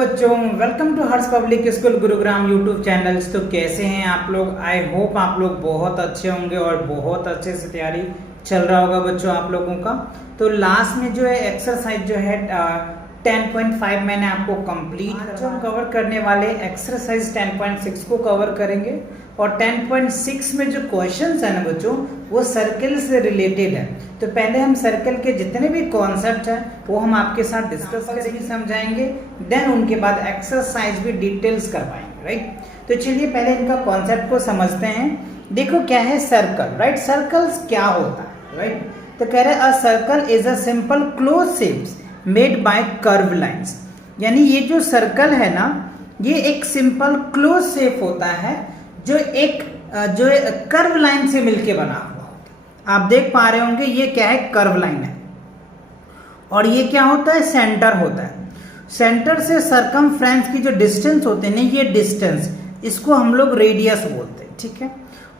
बच्चों, welcome to Harsh public school Gurugram YouTube channels. तो कैसे हैं आप लोग? आई होप आप लोग बहुत अच्छे होंगे और बहुत अच्छे से तैयारी चल रहा होगा बच्चों आप लोगों का। तो लास्ट में जो है एक्सरसाइज जो है 10.5 मैंने आपको कंप्लीट जो हम कवर करने वाले एक्सरसाइज 10.6 को कवर करेंगे और 10.6 में जो क्वेश्चंस है ना बच्चों वो सर्कल से रिलेटेड है। तो पहले हम सर्कल के जितने भी कॉन्सेप्ट हैं वो हम आपके साथ डिस्कस करेंगे, समझाएंगे, देन उनके बाद एक्सरसाइज भी डिटेल्स करवाएंगे, राइट। तो चलिए पहले इनका कॉन्सेप्ट को समझते हैं। देखो क्या है सर्कल, राइट। सर्कल्स क्या होता है, राइट। तो कह रहे अ circle is a simple close shapes made by curve lines. यानी ये जो सर्कल है ना ये एक सिंपल क्लोज शेप होता है जो एक कर्व लाइन से मिलके बना हुआ होता है। आप देख पा रहे होंगे ये क्या है, कर्व लाइन है। और ये क्या होता है, सेंटर होता है। सेंटर से सरकमफ्रेंस की जो डिस्टेंस होते हैं ना ये डिस्टेंस, इसको हम लोग रेडियस बोलते हैं, ठीक है।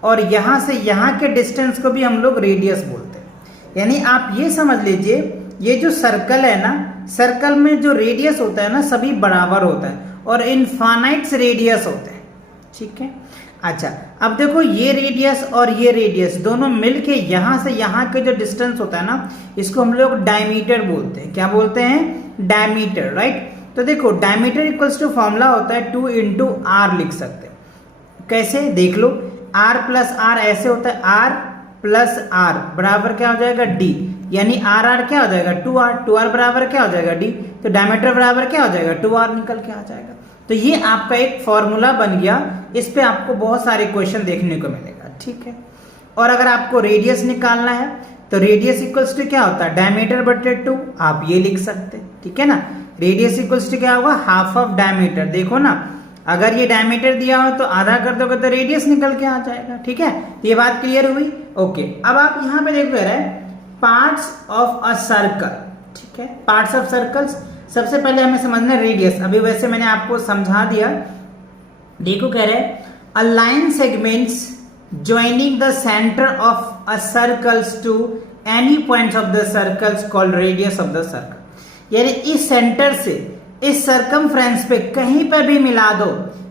और यहां से यहां के डिस्टेंस को भी हम लोग रेडियस बोलते हैं। यानी आप ये समझ लीजिए ये जो सर्कल है ना, सर्कल में जो रेडियस होता है ना सभी बराबर होता है और इनफाइनाइट रेडियस होते हैं, ठीक है। अच्छा अब देखो ये रेडियस और ये रेडियस दोनों मिलके यहां से यहां के जो डिस्टेंस होता है ना इसको हम लोग डायमीटर बोलते हैं। क्या बोलते हैं? Diameter, right. तो देखो डायमीटर इक्वल्स टू फॉर्मूला होता है 2 इंटू आर, लिख सकते हैं। कैसे देख लो, आर प्लस आर ऐसे होता है, आर प्लस आर बराबर क्या हो जाएगा, डी। यानी आर आर क्या हो जाएगा, 2r, 2r बराबर क्या हो जाएगा, डी। तो डायमीटर बराबर क्या हो जाएगा, 2r निकल के आ जाएगा। तो ये आपका एक फॉर्मूला बन गया। इस पे आपको बहुत सारे क्वेश्चन देखने को मिलेगा, ठीक है। और अगर आपको रेडियस निकालना है तो रेडियस इक्वल्स टू क्या होता है, डायमीटर बटे 2, आप ये लिख सकते हैं, ठीक है ना। रेडियस इक्वल्स टू क्या होगा, हाफ ऑफ डायमीटर। देखो ना अगर ये डायमीटर दिया हो तो आधा कर दोगे तो रेडियस निकल के आ जाएगा, ठीक है। तो ये बात क्लियर हुई, ओके। अब आप यहाँ पे देख रहे हैं पार्ट्स ऑफ अ सर्कल, ठीक है। पार्ट्स ऑफ सर्कल्स, सबसे पहले हमें समझना है रेडियस। अभी वैसे मैंने आपको समझा दिया। देखो कह रहे a line segments joining the centre of a circles to any points of the circles called radius of the circle. यानी इस सेंटर से इस सरकमफ्रेंस पे कहीं पर भी मिला दो,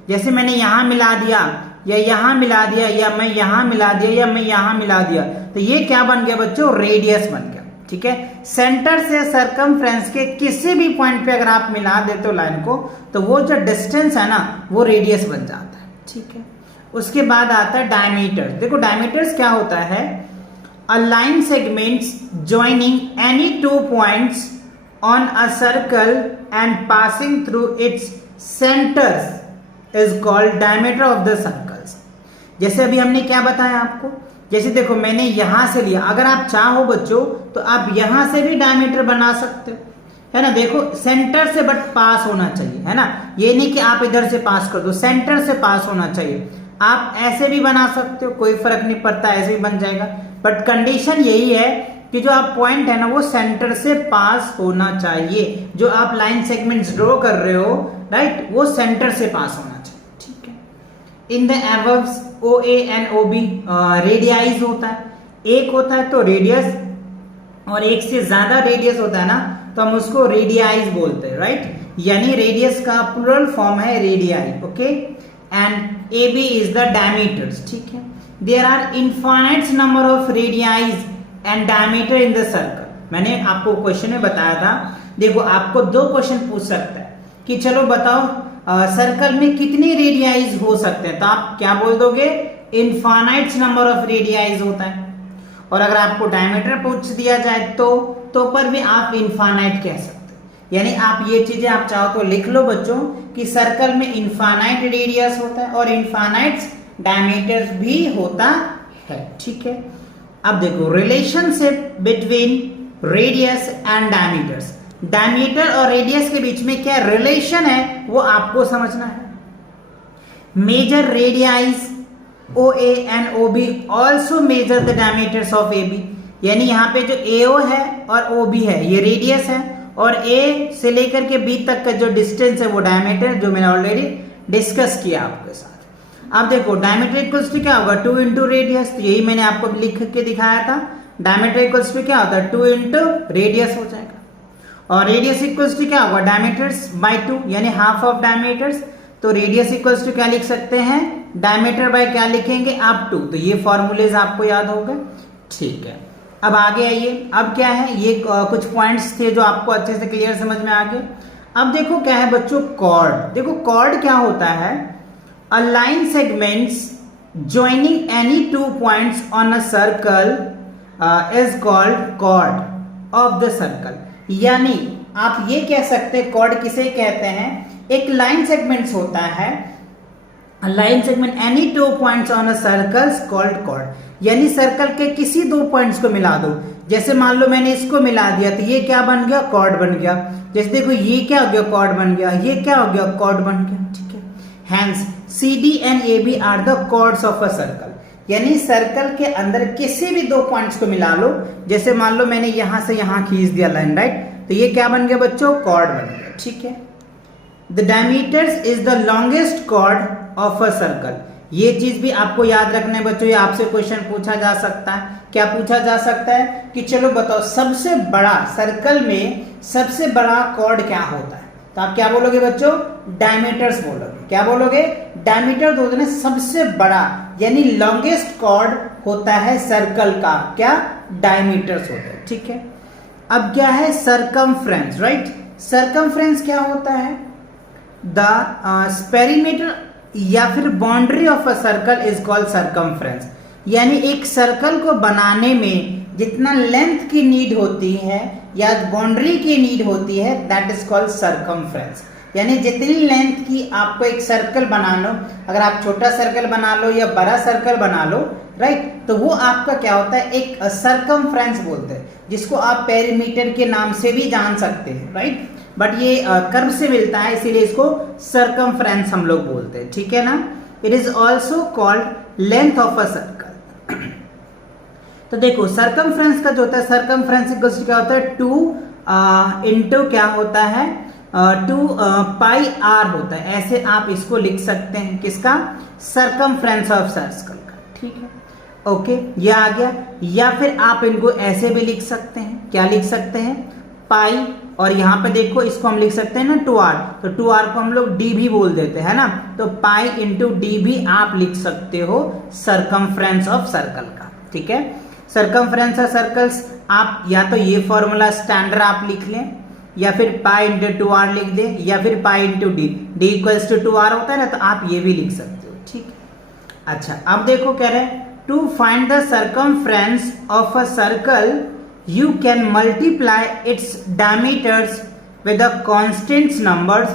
जैसे मैंने यहां मिला दिया या यहां मिला दिया या मैं यहां मिला दिया या मैं यहां मिला दिया, तो ये क्या बन गया बच्चों, रेडियस बन गया, ठीक है। सेंटर से सरकमफ्रेंस के किसी भी पॉइंट पे अगर आप मिला देते हो लाइन को तो वो जो डिस्टेंस है ना वो रेडियस बन जाता है, ठीक है। उसके बाद आता है डायमीटर। देखो डायमीटर्स क्या होता है, a line segments joining any 2 points on a circle and passing through its centers is called diameter of the circles। जैसे अभी हमने क्या बताया आपको, जैसे देखो मैंने यहां से लिया, अगर आप चाहो बच्चों तो आप यहां से भी डायमीटर बना सकते हो, है ना। देखो सेंटर से बट पास होना चाहिए, है ना। ये नहीं कि आप इधर से पास कर दो, सेंटर से पास होना चाहिए। आप ऐसे भी बना सकते हो, कोई फर्क नहीं पड़ता, ऐसे भी बन जाएगा। बट कंडीशन यही है कि जो आप पॉइंट है ना वो सेंटर से पास होना चाहिए। जो आप लाइन सेगमेंट्स ड्रॉ कर रहे हो, राइट, वो सेंटर से पास होना चाहिए, ठीक है। In the aboves OA and OB radii होता है, एक होता है तो रेडियस, और एक से ज्यादा रेडियस होता है ना तो हम उसको रेडियाइज बोलते हैं, राइट। यानी रेडियस का प्लूरल फॉर्म है radii, okay. And AB is the diameters, ठीक है। There are infinite number of radii and diameter in the circle. मैंने आपको क्वेश्चन में बताया था। देखो आपको 2 क्वेश्चन पूछ सकता है कि चलो बताओ सर्कल में कितनी रेडियाइज हो सकते हैं, तो आप क्या बोल दोगे, इनफाइनाइट नंबर ऑफ रेडियाइज होता है। और अगर आपको डायमीटर पूछ दिया जाए तो पर भी आप इनफाइनाइट कह सकते हैं। यानी आप ये चीजें आप चाहो तो लिख लो बच्चों कि सर्कल में इनफाइनाइट रेडियस होता है और इनफाइनाइट डायमीटर भी होता है, ठीक है। अब देखो relationship between radius and diameters. Diameter और रेडियस के बीच में क्या रिलेशन है वो आपको समझना है। Measure radii OA and OB also measure the diameters of AB। यानी यहाँ पे जो AO है और OB है ये रेडियस है, और A से लेकर के B तक का जो डिस्टेंस है वो डायमीटर, जो मैंने ऑलरेडी डिस्कस किया आपके साथ। अब देखो डायमीटर इक्वल्स टू क्या होगा, 2 इंटू रेडियस। तो यही मैंने आपको लिख के दिखाया था, डायमीटर इक्वल्स टू क्या होता है, 2 इंटू रेडियस हो जाएगा। और रेडियस इक्वल्स टू क्या होगा, डायमीटर्स बाय 2 यानी हाफ ऑफ डायमीटर्स। तो रेडियस इक्वल्स टू क्या लिख सकते हैं, डायमीटर बाय क्या लिखेंगे आप 2। तो ये फॉर्मूलेज आपको याद हो गए, ठीक है। अब आगे आइए, अब क्या है, ये कुछ पॉइंट्स थे जो आपको अच्छे से क्लियर समझ में आ गए। अब देखो क्या है बच्चों, कॉर्ड। देखो कॉर्ड क्या होता है, a line segments joining any 2 points on a circle is called chord of the circle. यानी आप ये कह सकते हैं कॉर्ड किसे कहते हैं, एक लाइन सेगमेंट्स होता है, line segment any 2 points on a circle called chord. यानी सर्कल के किसी 2 पॉइंट्स को मिला दो, जैसे मान लो मैंने इसको मिला दिया तो ये क्या बन गया, कॉर्ड बन गया। जैसे देखो ये क्या हो गया, कॉर्ड बन गया, ये क्या हो गया, कॉर्ड बन गया, ठीक है। Hence CD and AB are the chords of a circle. यानी सर्कल के अंदर किसी भी 2 पॉइंट्स को मिला लो, जैसे मान लो मैंने यहां से यहां खींच दिया लाइन, राइट, तो ये क्या बन गया बच्चों, कॉर्ड बन गया, ठीक है। The diameters is the longest chord of a circle. ये चीज भी आपको याद रखना है बच्चों, ये आपसे क्वेश्चन पूछा जा सकता है। क्या पूछा जा सकता है कि चलो बताओ सबसे बड़ा सर्कल में सबसे बड़ा कॉर्ड क्या होता है, तो आप क्या बोलोगे बच्चों, डायमीटर्स बोलोगे। क्या बोलोगे, डायमीटर दो देने, सबसे बड़ा यानी लॉन्गेस्ट कॉर्ड होता है सर्कल का, क्या, डायमीटर्स होता है, ठीक है। अब क्या है, सरकमफ्रेंस, राइट। सरकमफ्रेंस क्या होता है, द पेरीमीटर या फिर boundary of a circle is called circumference. यानी एक सर्कल को बनाने में जितना लेंथ की नीड होती है या बाउंड्री की नीड होती है, दैट इज कॉल्ड सरकमफ्रेंस। यानी जितनी लेंथ की आपको एक सर्कल बना लो, अगर आप छोटा सर्कल बना लो या बड़ा सर्कल बना लो, राइट, तो वो आपका क्या होता है, एक सरकमफ्रेंस बोलते हैं, जिसको आप पेरीमीटर के नाम से भी जान सकते हैं, राइट। बट ये कर्व से मिलता है, इसीलिए इसको सरकमफ्रेंस हम लोग बोलते हैं, ठीक है ना। It is also called length of a circle. तो देखो सरकमफ्रेंस का जो होता है, सरकमफ्रेंस इक्वल्स क्या होता है, 2 इंटू क्या होता है, 2 पाई r होता है। ऐसे आप इसको लिख सकते हैं, किसका, सरकमफ्रेंस ऑफ सर्कल का, ठीक है, ओके, ये आ गया। या फिर आप इनको ऐसे भी लिख सकते हैं, क्या लिख सकते हैं, पाई, और यहाँ पे देखो इसको हम लिख सकते हैं ना 2r, तो 2r को हम लोग d भी बोल देते हैं ना, तो पाई इंटू डी भी आप लिख सकते हो सरकमफ्रेंस ऑफ सर्कल का, ठीक है। सरकमफ्रेंस ऑफ सर्कल्स आप या तो ये फॉर्मूला स्टैंडर्ड आप लिख लें, या फिर पाई इंटू 2r लिख दें, या फिर pi into D, D equals to 2r होता है ना, तो आप ये भी लिख सकते हो, ठीक है। अच्छा, अब देखो कह रहे हैं to find the circumference of a circle you can multiply its diameters with the constant numbers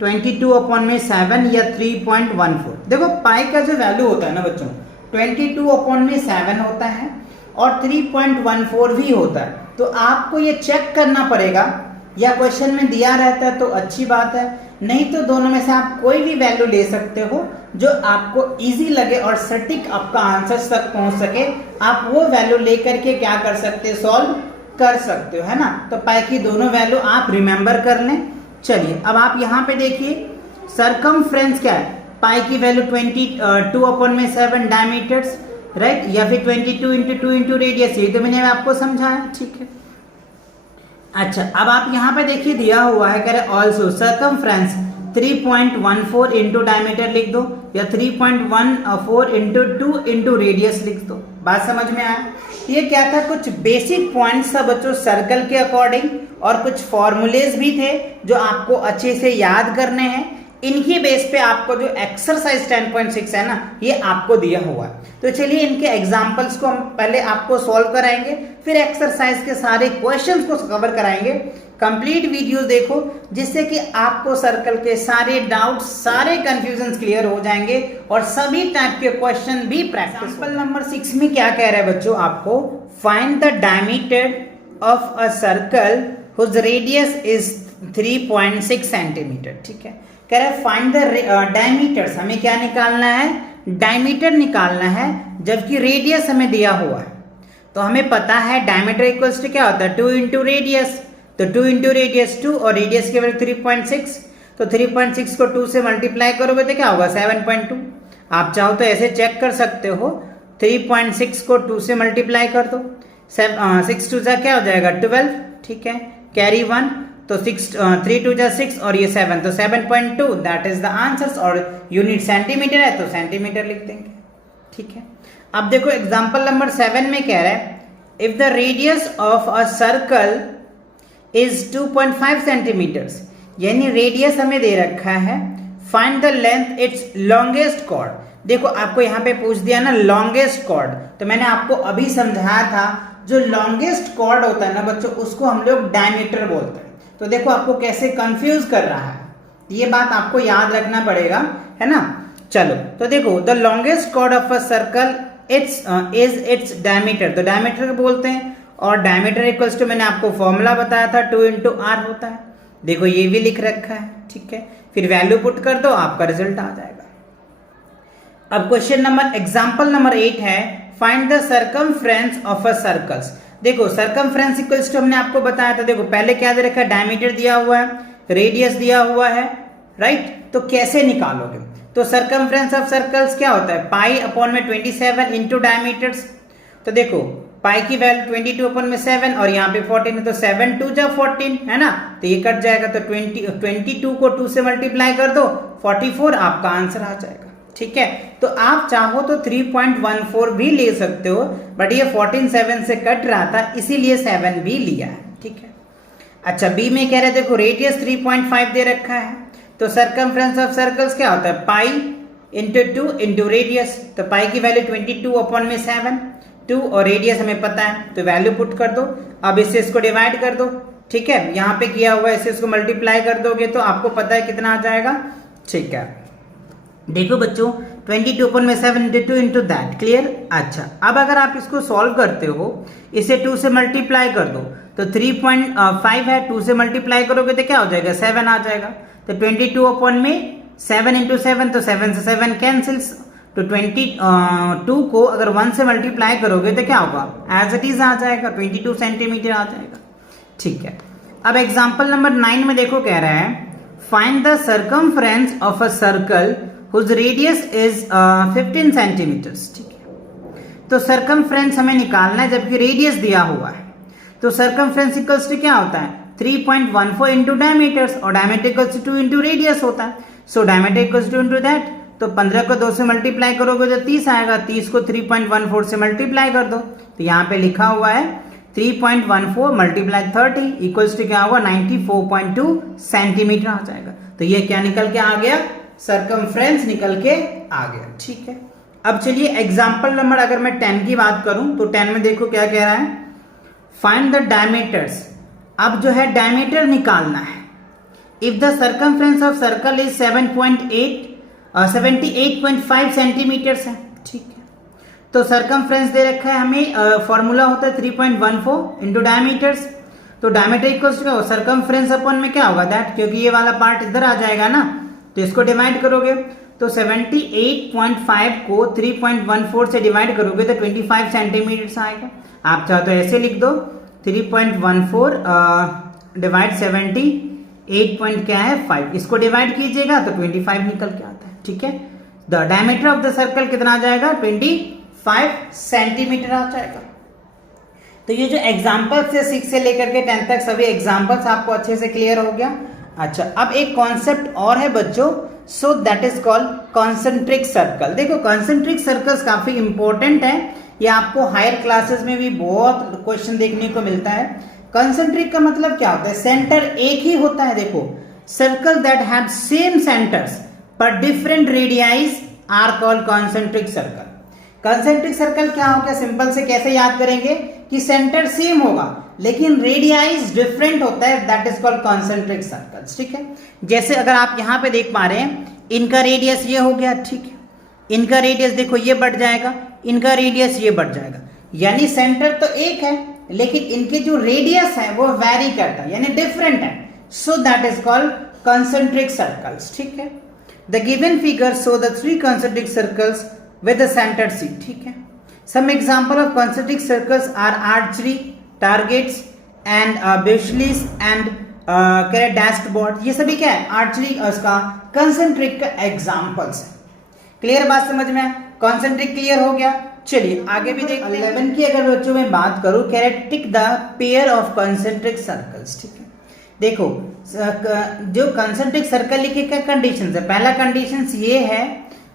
22 upon में 7 या 3.14। देखो पाई का जो वैल्यू होता है ना बच्चों, 22 अपॉन में 7 होता है और 3.14 भी होता है। तो आपको ये चेक करना पड़ेगा, या क्वेश्चन में दिया रहता है तो अच्छी बात है, नहीं तो दोनों में से आप कोई भी वैल्यू ले सकते हो जो आपको इजी लगे और सटीक आपका आंसर तक पहुंच सके। आप वो वैल्यू लेकर के क्या कर सकते हैं, सॉल्व कर सकते हो, है ना। तो पाई की दोनों वैल्यू आप रिमेंबर कर लें। चलिए अब आप यहाँ पे देखिए सरकमफ्रेंस क्या है, पाई की वैल्यू 22 अपॉन में 7 डायमीटर्स, राइट, या फिर 22 इंटू 2 इंटू रेडियस, ये तो मैंने आपको समझाया, ठीक है। अच्छा, अब आप यहाँ पे देखिए दिया हुआ है, कह रहे ऑल्सो सरकमफ्रेंस 3.14 इंटू डायमीटर लिख दो, या 3.14 इंटू 2 इंटू रेडियस लिख दो। बात समझ में आया। ये क्या था, कुछ बेसिक पॉइंट्स था बच्चों सर्कल के अकॉर्डिंग, और कुछ फॉर्मूलेज भी थे जो आपको अच्छे से याद करने हैं। इनके बेस पे आपको जो एक्सरसाइज 10.6 है ना, ये आपको दिया हुआ है। तो चलिए इनके एग्जांपल्स को हम पहले आपको सॉल्व कराएंगे, फिर एक्सरसाइज के सारे क्वेश्चंस को कवर कराएंगे। कंप्लीट वीडियो देखो, जिससे कि आपको सर्कल के सारे डाउट्स, सारे कंफ्यूजन क्लियर हो जाएंगे और सभी टाइप के क्वेश्चन भी प्रैक्टिस। एग्जांपल नंबर 6 में क्या कह रहा है बच्चों, आपको find the diameter of a circle whose radius is 3.6 centimetre, ठीक है। कह रहा है फाइंड द डायमीटर्स, हमें क्या निकालना है, डायमीटर निकालना है, जबकि रेडियस हमें दिया हुआ है। तो हमें पता है डायमीटर इक्वल्स टू क्या होता है, 2 इंटू रेडियस, तो 2 इंटू रेडियस 2 और रेडियस के वैल्यू 3.6, तो 3.6 को 2 से मल्टीप्लाई करोगे तो क्या होगा 7.2। आप चाहो तो ऐसे चेक कर सकते हो, 3.6 को 2 से मल्टीप्लाई कर दो, 6 2 क्या हो जाएगा 12, ठीक है, कैरी 1, तो 3 2 जा 6 और ये 7, तो 7.2 दैट इज द आंसर। और यूनिट सेंटीमीटर है तो सेंटीमीटर लिख देंगे। ठीक है, अब देखो एग्जांपल नंबर 7 में कह रहा है if the radius of a circle is 2.5 centimetres, यानी रेडियस हमें दे रखा है, find the length its longest chord. देखो आपको यहाँ पे पूछ दिया ना लॉन्गेस्ट कॉर्ड, तो मैंने आपको अभी समझाया था जो लॉन्गेस्ट कॉर्ड होता है ना बच्चों उसको हम लोग डायमीटर बोलते हैं। तो देखो आपको कैसे कंफ्यूज कर रहा है, ये बात आपको याद रखना पड़ेगा, है ना। चलो तो देखो the longest chord of a circle its diameter, तो डायमीटर बोलते हैं। और डायमीटर इक्वल्स टू मैंने आपको फॉर्मूला बताया था 2 × r होता है। देखो ये भी लिख रखा है। ठीक है, फिर वैल्यू पुट कर दो, आपका रिजल्ट आ जाएगा। अब क्वेश्चन नंबर एग्जांपल नंबर 8 है find the circumference of a circles. देखो सर्कमफ्रेंस इक्वल्स टू हमने आपको बताया था, देखो पहले क्या दे रखा है, डायमीटर दिया हुआ है, रेडियस दिया हुआ है, राइट। तो कैसे निकालोगे, तो सर्कमफ्रेंस ऑफ सर्कल्स क्या होता है, पाई अपॉन में 27 इंटू डायमीटर्स। तो देखो पाई की वैल्यू 22 अपॉन में 7 और यहाँ पे 14 है, तो 7 2 जा 14 है ना, तो ये कट जाएगा। तो 22 को 2 से मल्टीप्लाई कर दो, 44 आपका आंसर आ जाएगा। ठीक है, तो आप चाहो तो 3.14 भी ले सकते हो, बट ये 14 7 से कट रहा था इसीलिए 7 भी लिया है। ठीक है, अच्छा बी में कह रहे देखो रेडियस 3.5 दे रखा है, तो सर्कमफ्रेंस ऑफ सर्कल्स क्या होता है, पाई इंटू 2 इंटू रेडियस। तो पाई की वैल्यू 22 अपॉन में 7, 2 और रेडियस हमें पता है, तो वैल्यू पुट कर दो। अब इससे इसको डिवाइड कर दो। ठीक है, यहाँ पे किया हुआ है, इससे इसको मल्टीप्लाई कर दोगे तो आपको पता है कितना आ जाएगा। ठीक है, देखो बच्चों 22 अपॉन में 7 इंटू 2 इंटू दैट, क्लियर। अच्छा अब अगर आप इसको सॉल्व करते हो, इसे 2 से मल्टीप्लाई कर दो, तो 3.5 है, 2 से मल्टीप्लाई करोगे तो क्या हो जाएगा, 7 आ जाएगा। तो 22 अपॉन में 7 इंटू 7, तो 7 से 7 कैंसिल्स, तो 22 को अगर 1 से मल्टीप्लाई करोगे तो क्या होगा, एज इट इज आ जाएगा, 22 सेंटीमीटर आ जाएगा। ठीक है, अब एग्जाम्पल नंबर 9 में देखो कह रहा है find the circumference of a circle whose radius is 15 centimeters। ठीक है, तो सर्कमफ्रेंस हमें निकालना है जबकि रेडियस दिया हुआ है। तो सर्कमफ्रेंस इक्वल्स टू क्या होता है, 3.14 इंटू डायमीटर्स, और diameter equals to 2 into radius होता है। So diameter equals to into that, तो 15 को 2 से मल्टीप्लाई करोगे तो 30 आएगा, 30 को 3.14 से मल्टीप्लाई कर दो, तो यहाँ पे लिखा हुआ है 3.14 मल्टीप्लाई 30 इक्वल्स टू क्या होगा, 94.2 सेंटीमीटर आ जाएगा। तो ये क्या निकल के आ गया, सर्कमफ्रेंस निकल के आ गया। ठीक है, अब चलिए एग्जांपल नंबर अगर मैं 10 की बात करूं तो 10 में देखो क्या कह रहा है, फाइंड द डायमीटर्स। अब जो है डायमीटर निकालना है। If the circumference of circle is 78.5 centimetres है। ठीक है, तो सर्कमफ्रेंस दे रखा है हमें, फॉर्मूला होता है 3.14 इंटू डायमीटर्स। तो diameter equals to circumference upon में क्या होगा दैट, क्योंकि ये वाला पार्ट इधर आ जाएगा ना, तो इसको डिवाइड करोगे तो 78.5 को 3.14 से डिवाइड करोगे तो 25 सेंटीमीटर आएगा। आप चाहो तो ऐसे लिख दो 3.14 डिवाइड 78 क्या है 5, इसको डिवाइड कीजिएगा तो 25 निकल के आता है। ठीक है, the diameter of the circle कितना आ जाएगा, 25 सेंटीमीटर आ जाएगा। तो ये जो एग्जाम्पल्स है 6 से लेकर के 10 तक सभी एग्जाम्पल्स आपको अच्छे से क्लियर हो गया। अच्छा अब एक कॉन्सेप्ट और है बच्चों, so that is called concentric circle. देखो कॉन्सेंट्रिक सर्कल्स काफी इंपॉर्टेंट है, ये आपको हायर क्लासेस में भी बहुत क्वेश्चन देखने को मिलता है। कॉन्सेंट्रिक का मतलब क्या होता है, सेंटर एक ही होता है। देखो circle that have same centers पर different radii are called concentric circle. Concentric circle क्या होगा, सिंपल से कैसे याद करेंगे कि सेंटर सेम होगा लेकिन रेडियाइज डिफरेंट होता है, that is called concentric circles. ठीक है, जैसे अगर आप यहाँ पे देख पा रहे हैं इनका रेडियस ये हो गया, ठीक है, इनका रेडियस देखो ये बढ़ जाएगा, इनका रेडियस ये बढ़ जाएगा, यानी सेंटर तो एक है लेकिन इनके जो रेडियस है वो वैरी करता है यानी डिफरेंट है, so that is called concentric circles. ठीक है, the given figure show the 3 concentric circles with the center C। ठीक है, some example of concentric circles are archery targets and Berzelius and dashed board। ये सभी क्या है, archery उसका concentric का एग्जांपल्स है। क्लियर बात समझ में, कॉन्सेंट्रिक क्लियर हो गया। चलिए आगे भी देखते हैं। 11 की अगर बच्चों में बात करूं, tick the pair of concentric circles. ठीक है, देखो जो कंसेंट्रिक सर्कल लिखे क्या कंडीशन है, पहला कंडीशन ये है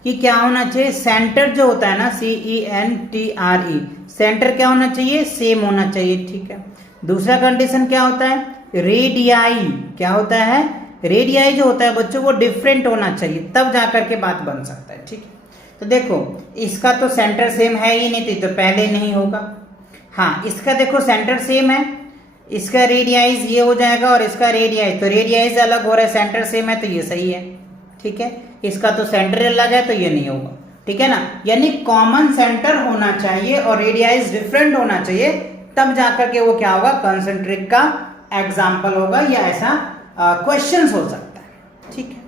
कि क्या होना चाहिए, सेंटर जो होता है ना CENTRE, सेंटर क्या होना चाहिए, सेम होना चाहिए, ठीक है। दूसरा कंडीशन क्या होता है, रेडियाई, क्या होता है, रेडियाई जो होता है बच्चों वो डिफरेंट होना चाहिए, तब जाकर के बात बन सकता है, ठीक है। तो देखो इसका तो सेंटर सेम है ही नहीं, तो पहले नहीं होगा। हाँ इसका देखो सेंटर सेम है, इसका रेडियाइज ये हो जाएगा और इसका रेडियाइज, तो रेडियाइज अलग हो रहा है, सेंटर सेम है, तो ये सही है, ठीक है। इसका तो सेंटर अलग है तो ये नहीं होगा, ठीक है ना। यानी कॉमन सेंटर होना चाहिए और रेडियाइज डिफरेंट होना चाहिए, तब जाकर के वो क्या होगा, कंसेंट्रिक का एग्जाम्पल होगा या ऐसा क्वेश्चंस हो सकता है, ठीक है।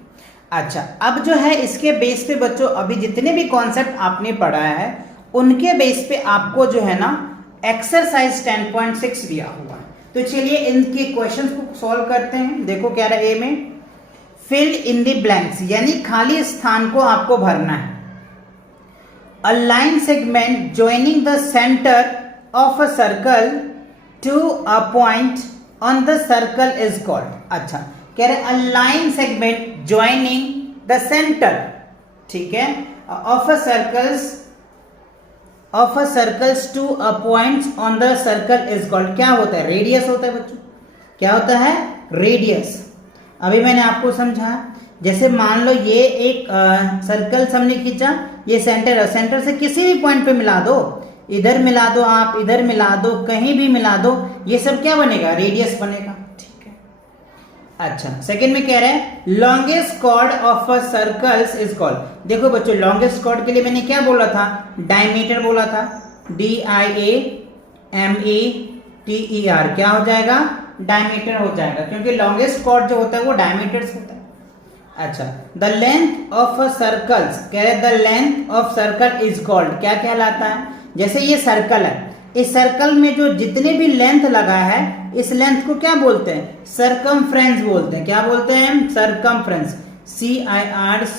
अच्छा अब जो है इसके बेस पे बच्चों अभी जितने भी कॉन्सेप्ट आपने पढ़ा है उनके बेस पे आपको जो है ना एक्सरसाइज 10.6 दिया हुआ है। तो चलिए इनके क्वेश्चंस को सॉल्व करते हैं। देखो क्या रहा ए में, फिल इन द ब्लैंक्स, यानी खाली स्थान को आपको भरना है। A line segment joining the centre of a circle to a point on the circle is called, अच्छा कह रहे a line segment joining the centre, ठीक है, of a circles to a points on the circle is called, क्या होता है, radius होता है बच्चों, क्या होता है, रेडियस। अभी मैंने आपको समझाया, जैसे मान लो ये एक सर्कल हमने खींचा, ये सेंटर है, सेंटर से किसी भी पॉइंट पे मिला दो, इधर मिला दो आप, इधर मिला दो, कहीं भी मिला दो, ये सब क्या बनेगा, रेडियस बनेगा, ठीक है। अच्छा सेकंड में कह रहे हैं longest chord of a circles is called, देखो बच्चों लॉन्गेस्ट कॉर्ड के लिए मैंने क्या बोला था, डायमीटर बोला था, DIAMETER, क्या हो जाएगा, डायमीटर हो जाएगा, क्योंकि लॉन्गेस्ट कॉर्ड जो होता है वो डायमीटर्स होता है। अच्छा the length of a circles, कह रहे the length of circle is called, क्या कहलाता है, जैसे ये सर्कल है, इस सर्कल में जो जितने भी लेंथ लगा है इस लेंथ को क्या बोलते हैं, सरकमफ्रेंस बोलते हैं, क्या बोलते हैं, सरकमफ्रेंस, CIRCUMFERENCE,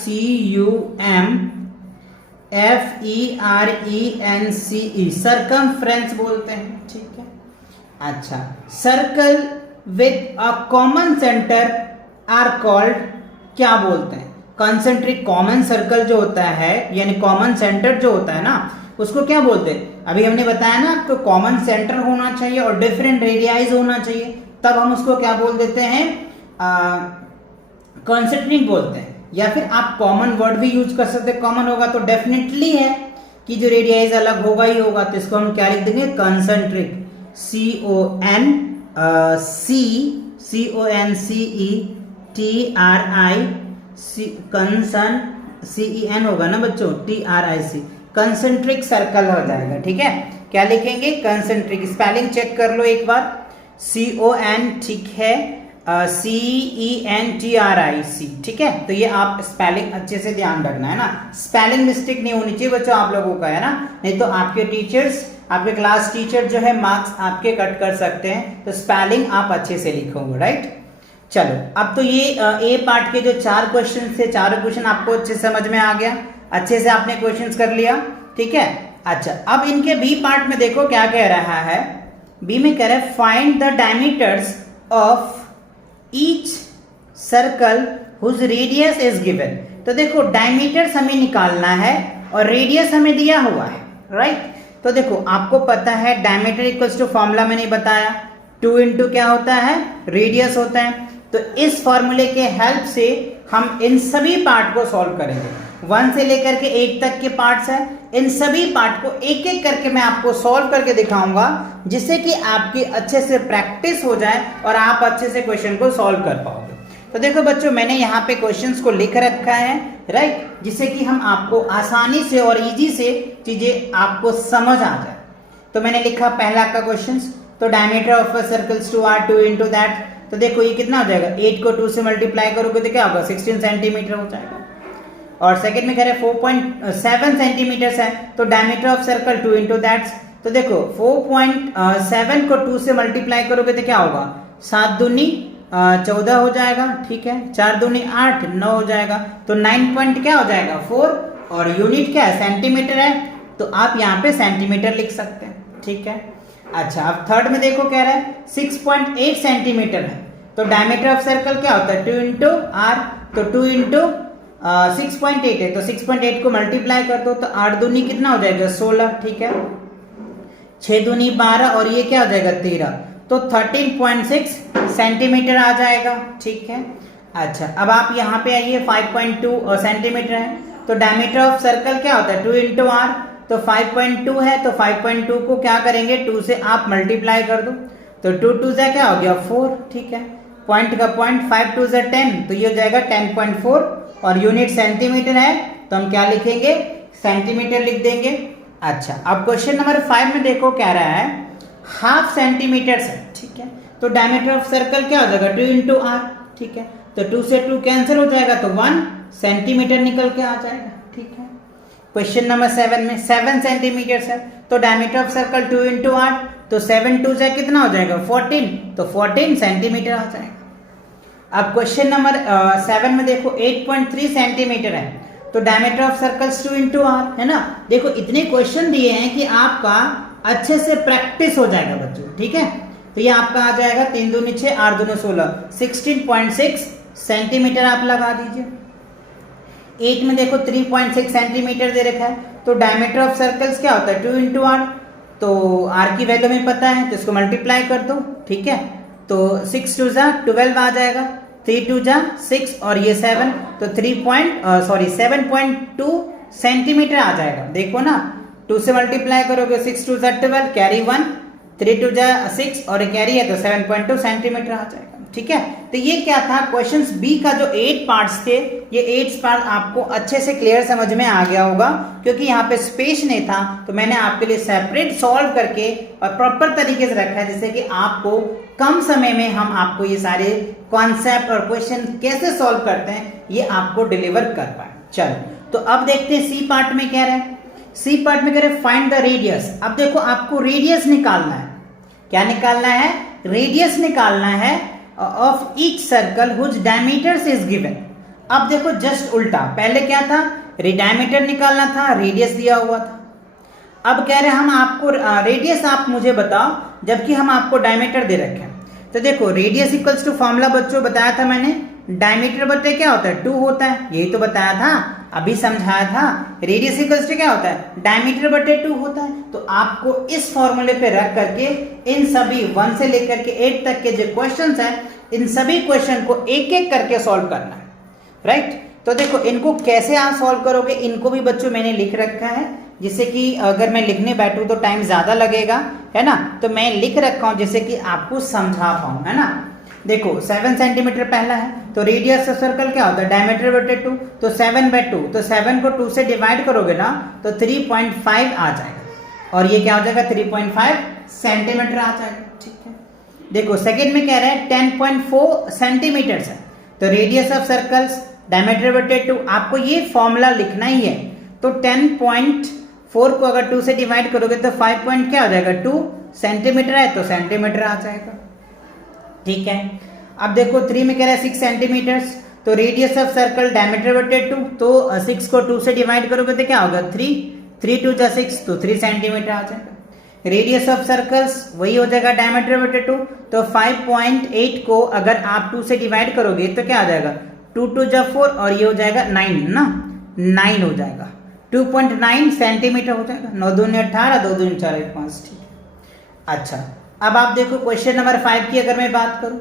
सरकमफ्रेंस बोलते हैं, ठीक है। अच्छा circle with a common centre are called, क्या बोलते हैं, कंसेंट्रिक कॉमन सर्कल जो होता है यानी कॉमन सेंटर जो होता है ना उसको क्या बोलते हैं, अभी हमने बताया ना आपको कॉमन सेंटर होना चाहिए और डिफरेंट रेडियाइज होना चाहिए, तब हम उसको क्या बोल देते हैं, कंसेंट्रिक बोलते हैं। या फिर आप कॉमन वर्ड भी यूज कर सकते हैं, कॉमन होगा तो डेफिनेटली है कि जो रेडियाइज अलग होगा ही होगा, तो इसको हम क्या लिख देंगे, कंसेंट्रिक, CEN होगा ना बच्चों, TRIC, कंसेंट्रिक सर्कल हो जाएगा, ठीक है। क्या लिखेंगे, कंसेंट्रिक, स्पेलिंग चेक कर लो एक बार, CON, ठीक है, CENTRIC, ठीक है। तो ये आप स्पेलिंग अच्छे से ध्यान रखना है ना, स्पेलिंग मिस्टेक नहीं होनी चाहिए बच्चों आप लोगों का, है ना, नहीं तो आपके टीचर्स, आपके क्लास टीचर जो है मार्क्स आपके कट कर सकते हैं, तो स्पेलिंग आप अच्छे से लिखोगे, राइट। चलो अब तो ये ए पार्ट के जो 4 क्वेश्चन थे, चारों क्वेश्चन आपको अच्छे समझ में आ गया, अच्छे से आपने क्वेश्चंस कर लिया, ठीक है। अच्छा अब इनके बी पार्ट में देखो क्या कह रहा है, बी में कह रहा है find the diameters of each circle whose radius is given, तो देखो डायमीटर्स हमें निकालना है और रेडियस हमें दिया हुआ है, राइट। तो देखो आपको पता है डायमीटर इक्वल्स टू फॉर्मूला मैंने बताया, 2 इंटू क्या होता है, रेडियस होता है। तो इस फॉर्मूले के हेल्प से हम इन सभी पार्ट को सॉल्व करेंगे, 1 से लेकर के 8 तक के पार्ट्स हैं, इन सभी पार्ट को एक एक करके मैं आपको सॉल्व करके दिखाऊंगा, जिससे कि आपकी अच्छे से प्रैक्टिस हो जाए और आप अच्छे से क्वेश्चन को सॉल्व कर पाओगे। तो देखो बच्चों मैंने यहाँ पे क्वेश्चंस को लिख रखा है, राइट, जिससे कि हम आपको आसानी से और इजी से चीजें आपको समझ आ जाए। तो मैंने लिखा पहला का क्वेश्चन, तो diameter of a circles 2 R 2 into that, तो देखो ये कितना हो जाएगा, 8 को 2 से मल्टीप्लाई करोगे तो क्या होगा, 16 सेंटीमीटर हो जाएगा। और सेकंड में कह रहे 4.7 सेंटीमीटर है, तो diameter of circle 2 into that, तो देखो 4.7 को 2 से मल्टीप्लाई करोगे तो क्या होगा, 7 दूनी 14 हो जाएगा, ठीक है, 4 दूनी 8, 9 हो जाएगा, तो 9 पॉइंट क्या हो जाएगा 4, और यूनिट क्या है, सेंटीमीटर है, तो आप यहाँ पे सेंटीमीटर लिख सकते हैं, ठीक है। अच्छा अब थर्ड में देखो कह रहा है 6.8 सेंटीमीटर है, तो डायमीटर ऑफ सर्कल क्या होता है 2 इंटू आर, तो 2 इंटू 6.8 है, तो 6.8 को मल्टीप्लाई कर दो, तो 8 दूनी कितना हो जाएगा 16, ठीक है, 6 दूनी 12 और ये क्या हो जाएगा 13, तो 13.6 सेंटीमीटर आ जाएगा, ठीक है। अच्छा, अब आप यहाँ पे आइए 5.2 सेंटीमीटर है, तो डायमीटर ऑफ सर्कल क्या होता है 2 इंटू आर, तो 5.2 है, तो 5.2 को क्या करेंगे 2 से आप मल्टीप्लाई कर दो, तो 2 2 से क्या हो गया 4, ठीक है, पॉइंट का पॉइंट 5 2 से 10, तो ये हो जाएगा 10.4 और यूनिट सेंटीमीटर है, तो हम क्या लिखेंगे सेंटीमीटर लिख देंगे। अच्छा, अब क्वेश्चन नंबर 5 में देखो क्या रहा है हाफ सेंटीमीटर है, ठीक है, तो डायमीटर ऑफ सर्कल क्या हो जाएगा 2 इंटू आर, ठीक है, तो 2 से 2 कैंसिल हो जाएगा, तो 1 सेंटीमीटर निकल के आ जाएगा, ठीक है। क्वेश्चन नंबर 7 में 7 सेंटीमीटर है, तो diameter of circle 2 into R, तो 7 2 से कितना हो जाएगा 14, तो 14 सेंटीमीटर आ जाएगा। अब क्वेश्चन नंबर 7 में देखो 8.3 सेंटीमीटर है, तो diameter of circles 2 into R, है ना। देखो इतने क्वेश्चन दिए हैं कि आपका अच्छे से प्रैक्टिस हो जाएगा बच्चों, ठीक है। तो ये आपका आ जाएगा 3 दूनी 6 8 दूनी 16, 16.6 सेंटीमीटर आप लगा दीजिए। 8 में देखो 3.6 सेंटीमीटर दे रखा है, तो डायमीटर ऑफ सर्कल्स क्या होता है 2 इंटू आर, तो आर की वैल्यू में पता है, तो इसको मल्टीप्लाई कर दो, ठीक है, तो 6 2 जा 12 आ जाएगा, 3 2 जा 6 और ये 7, तो 7.2 सेंटीमीटर आ जाएगा। देखो ना 2 से मल्टीप्लाई करोगे 6 2 जा 12, कैरी 1, 3 2 जा 6 और कैरी है, तो 7.2 सेंटीमीटर आ जाएगा, ठीक है। तो ये क्या था क्वेश्चंस बी का जो 8 पार्ट्स थे, ये 8 पार्ट आपको अच्छे से क्लियर समझ में आ गया होगा, क्योंकि यहाँ पे स्पेस नहीं था, तो मैंने आपके लिए सेपरेट सॉल्व करके और प्रॉपर तरीके से रखा है, जिससे कि आपको कम समय में हम आपको ये सारे कॉन्सेप्ट और क्वेश्चन कैसे सॉल्व करते हैं ये आपको डिलीवर कर पाए। चलो, तो अब देखते हैं सी पार्ट में क्या है। सी पार्ट में कह रहे फाइंड द रेडियस। अब देखो आपको रेडियस निकालना है, क्या निकालना है रेडियस निकालना है of each circle whose diameters is given. अब देखो जस्ट उल्टा, पहले क्या था डायमीटर निकालना था, रेडियस दिया हुआ था। अब कह रहे हम आपको रेडियस आप मुझे बताओ, जबकि हम आपको डायमीटर दे रखे हैं। तो देखो रेडियस इक्वल्स टू फॉर्मूला बच्चों बताया था मैंने, डायमीटर बटे क्या होता है 2 होता है, यही तो बताया था, अभी समझाया था। रेडियस इक्वल्स टू क्या होता है डायमीटर बटे 2 होता है। तो आपको इस फॉर्मूले पे रख करके इन सभी 1 से लेकर के 8 तक के जो क्वेश्चंस हैं, इन सभी क्वेश्चन को एक एक करके सॉल्व करना है, राइट। तो देखो इनको कैसे आप सॉल्व करोगे, इनको भी बच्चों मैंने लिख रखा है, जिससे कि अगर मैं लिखने बैठूं तो टाइम ज्यादा लगेगा, है ना, तो मैं लिख रखा हूं जिससे कि आपको समझा पाऊं, है ना। देखो 7 सेंटीमीटर पहला है, तो रेडियस ऑफ सर्कल क्या होता है डायमीटर बटे 2, तो 7/2, तो 7 को 2 से डिवाइड करोगे ना तो 3.5 आ जाएगा, और ये क्या हो जाएगा 3.5 सेंटीमीटर आ जाएगा, ठीक है। देखो सेकंड में कह रहे हैं 10.4 सेंटीमीटर है, तो रेडियस ऑफ सर्कल्स डायमीटर बटे 2, आपको ये फॉर्मूला लिखना ही है। तो 10.4 को अगर 2 से डिवाइड करोगे तो 5 पॉइंट क्या हो जाएगा 2 सेंटीमीटर है, तो सेंटीमीटर आ जाएगा, ठीक है। अब देखो 3 में कह रहा है 6 सेंटीमीटर, तो रेडियस ऑफ सर्कल डायमीटर बटे 2, तो 6 को 2 से डिवाइड करोगे तो क्या होगा 3 2 जा 6, तो 3 सेंटीमीटर आ जाएगा। रेडियस ऑफ सर्कल्स वही हो जाएगा डायमीटर बटे 2, तो 5.8 को अगर आप 2 से डिवाइड करोगे तो क्या आ जाएगा 2 2 जा 4 और ये हो जाएगा 9 ना, 9 हो जाएगा, 2.9 सेंटीमीटर हो जाएगा। 9 दूनी 18, 2 दूनी 4 5, ठीक है। अच्छा, अब आप देखो क्वेश्चन नंबर 5 की अगर मैं बात करूं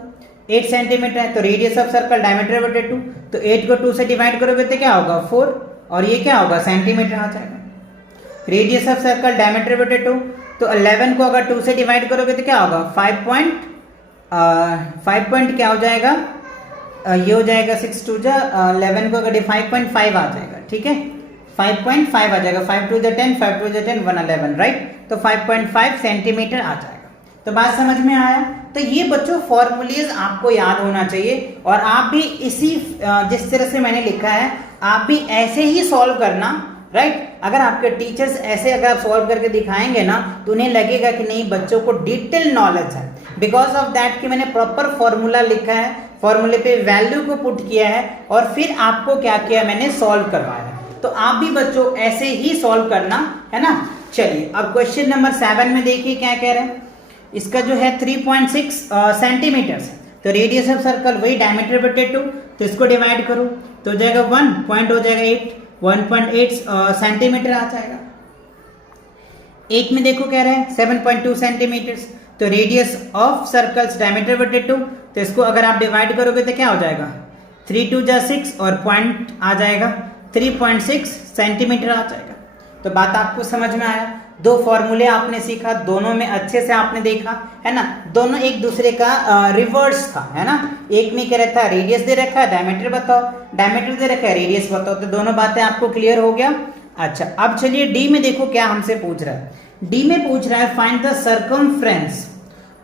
8 सेंटीमीटर है, तो रेडियस ऑफ सर्कल डायमीटर बटे 2, तो 8 को 2 से डिवाइड करोगे तो क्या होगा 4 और ये क्या होगा सेंटीमीटर आ जाएगा। रेडियस ऑफ सर्कल डायमीटर बटे 2, तो 11 को अगर 2 से डिवाइड करोगे तो क्या होगा 5 पॉइंट क्या हो जाएगा, ये हो जाएगा 6 2 जा 11 को अगर 5.5 आ जाएगा, ठीक है, 5.5 आ जाएगा, 5 2 जा 10, 5 2 जा 10, 1 11, राइट, तो 5.5 सेंटीमीटर आ जाएगा। तो बात समझ में आया। तो ये बच्चों फॉर्मूलेज आपको याद होना चाहिए, और आप भी इसी जिस तरह से मैंने लिखा है आप भी ऐसे ही सॉल्व करना, राइट। अगर आपके टीचर्स ऐसे अगर आप सॉल्व करके दिखाएंगे ना तो उन्हें लगेगा कि नहीं बच्चों को डिटेल नॉलेज है, बिकॉज ऑफ दैट कि मैंने प्रॉपर फॉर्मूला लिखा है, फॉर्मूले पे वैल्यू को पुट किया है और फिर आपको क्या किया मैंने सॉल्व करवाया। तो आप भी बच्चों ऐसे ही सॉल्व करना, है ना। चलिए अब क्वेश्चन नंबर 7 में देखिए क्या कह रहे हैं। इसका जो है 3.6 सेंटीमीटर है, तो रेडियस ऑफ सर्कल वही डायमीटर बटे 2, तो इसको डिवाइड करो तो हो जाएगा 1 पॉइंट हो जाएगा 1.8 सेंटीमीटर आ जाएगा। 8 में देखो कह रहे हैं 7.2 सेंटीमीटर, तो रेडियस ऑफ सर्कल्स डायमीटर बटे 2, तो इसको अगर आप डिवाइड करोगे तो क्या हो जाएगा 3 2 जा 6 और पॉइंट आ जाएगा 3.6 सेंटीमीटर आ जाएगा। तो बात आपको समझ में आया, दो फॉर्मूले आपने सीखा, दोनों में अच्छे से आपने देखा है ना, दोनों एक दूसरे का रिवर्स था है ना। एक में क्या रहता है रेडियस दे रखा है डायमीटर बताओ, डायमीटर दे रखा है रेडियस बताओ, तो दोनों बातें आपको क्लियर हो गया। अच्छा अब चलिए डी में देखो क्या हमसे पूछ रहा है। डी में पूछ रहा है find the circumference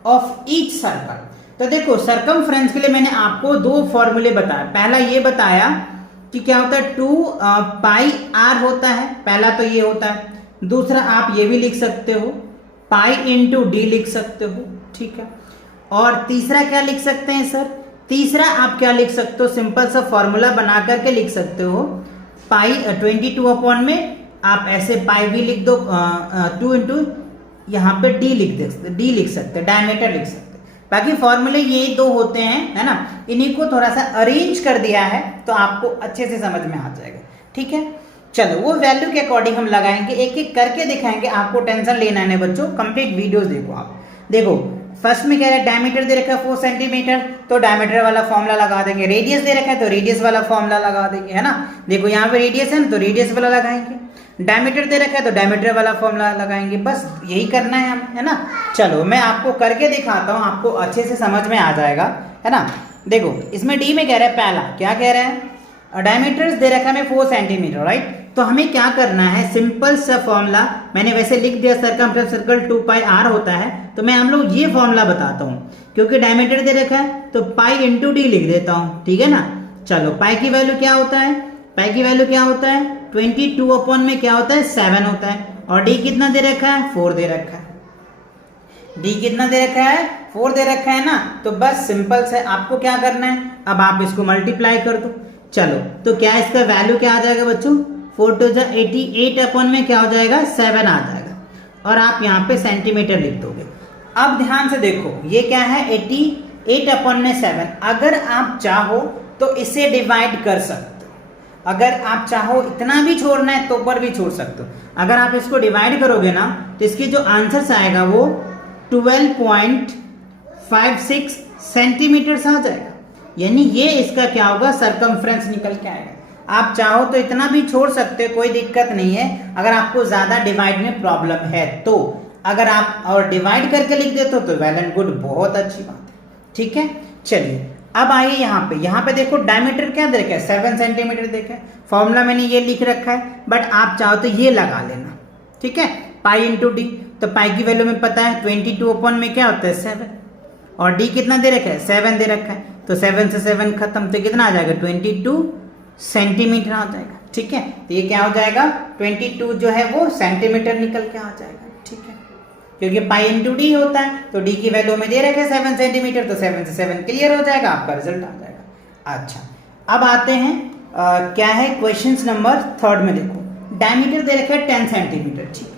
of each circle. तो देखो सर्कमफ्रेंस के लिए मैंने आपको दो फॉर्मूले बताया। पहला ये बताया कि क्या होता है 2 पाई आर होता है, पहला तो ये होता है। दूसरा आप ये भी लिख सकते हो पाई इंटू डी लिख सकते हो, ठीक है। और तीसरा क्या लिख सकते हैं सर, तीसरा आप क्या लिख सकते हो, सिंपल सा फॉर्मूला बना करके लिख सकते हो पाई 22 अपॉन में आप ऐसे पाई भी लिख दो 2 इंटू यहाँ पे डी लिख सकते डायमीटर लिख सकते। बाकी फॉर्मूले ये दो होते हैं है ना, इन्हीं को थोड़ा सा अरेंज कर दिया है तो आपको अच्छे से समझ में आ जाएगा, ठीक है। चलो वो वैल्यू के अकॉर्डिंग हम लगाएंगे, एक एक करके दिखाएंगे, आपको टेंशन लेना है बच्चों, कंप्लीट वीडियोस देखो आप। देखो फर्स्ट में कह रहा है डायमीटर दे रखा है 4 सेंटीमीटर, तो डायमीटर वाला फॉर्मूला लगा देंगे। रेडियस दे रखा है तो रेडियस वाला फॉर्मूला लगा देंगे है ना। देखो यहाँ पे रेडियस है तो रेडियस वाला लगाएंगे, डायमीटर दे रखा है तो डायमीटर वाला फॉर्मूला लगाएंगे, बस यही करना है हम है ना। चलो मैं आपको करके दिखाता हूँ, आपको अच्छे से समझ में आ जाएगा है ना। देखो इसमें डी में कह रहा है पहला क्या कह रहा है डायमीटर्स दे रखा है 4 सेंटीमीटर राइट। तो हमें क्या करना है, सिंपल सा फॉर्मूला मैंने वैसे लिख दिया सर्कमफ्रेंस सर्कल 2 पाई आर होता है, तो मैं हम लोग ये फॉर्मूला बताता हूँ क्योंकि डायमीटर दे रखा है तो पाई इंटू डी लिख देता हूँ, ठीक है ना। चलो पाई की वैल्यू क्या होता है, पाई की वैल्यू क्या होता है 22 अपॉन में क्या होता है 7 होता है, और डी कितना दे रखा है 4 दे रखा है, डी कितना दे रखा है 4 दे रखा है ना। तो बस सिंपल से आपको क्या करना है, अब आप इसको मल्टीप्लाई कर दो। चलो तो क्या इसका वैल्यू क्या आ जाएगा बच्चों 4 2 जा 88 अपॉन में क्या हो जाएगा 7 आ जाएगा, और आप यहाँ पे सेंटीमीटर लिख दोगे। अब ध्यान से देखो ये क्या है 88 अपॉन में 7, अगर आप चाहो तो इसे डिवाइड कर सकते हो, अगर आप चाहो इतना भी छोड़ना है तो ऊपर भी छोड़ सकते हो। अगर आप इसको डिवाइड करोगे ना तो इसकी जो आंसर आएगा वो 12.56 सेंटीमीटर आ जाएगा, यानी ये इसका क्या होगा सर्कमफ्रेंस निकल के आएगा। आप चाहो तो इतना भी छोड़ सकते हो, कोई दिक्कत नहीं है, अगर आपको ज्यादा डिवाइड में प्रॉब्लम है तो। अगर आप और डिवाइड करके लिख देते हो तो वेल एंड गुड, बहुत अच्छी बात है, ठीक है। चलिए अब आइए यहाँ पे देखो डायमीटर क्या दे रखा है 7 सेंटीमीटर देखे, फॉर्मूला मैंने ये लिख रखा है, बट आप चाहो तो ये लगा लेना, ठीक है। पाई इंटू डी, तो पाई की वैल्यू में पता है 22 अपॉन में क्या होता है 7, और डी कितना दे रखा है 7 दे रखा है, तो 7 से 7 खत्म, तो कितना आ जाएगा 22 सेंटीमीटर आ जाएगा, ठीक है। तो ये क्या हो जाएगा 22 जो है वो सेंटीमीटर निकल के आ जाएगा, ठीक है, क्योंकि पाई इंटू डी होता है, तो डी की वैल्यू में दे रखे 7 सेंटीमीटर, तो 7 से 7 क्लियर हो जाएगा, आपका रिजल्ट आ जाएगा। अच्छा अब आते हैं क्या है क्वेश्चन नंबर 3 में। देखो डायमीटर दे रखा है 10 सेंटीमीटर, ठीक है।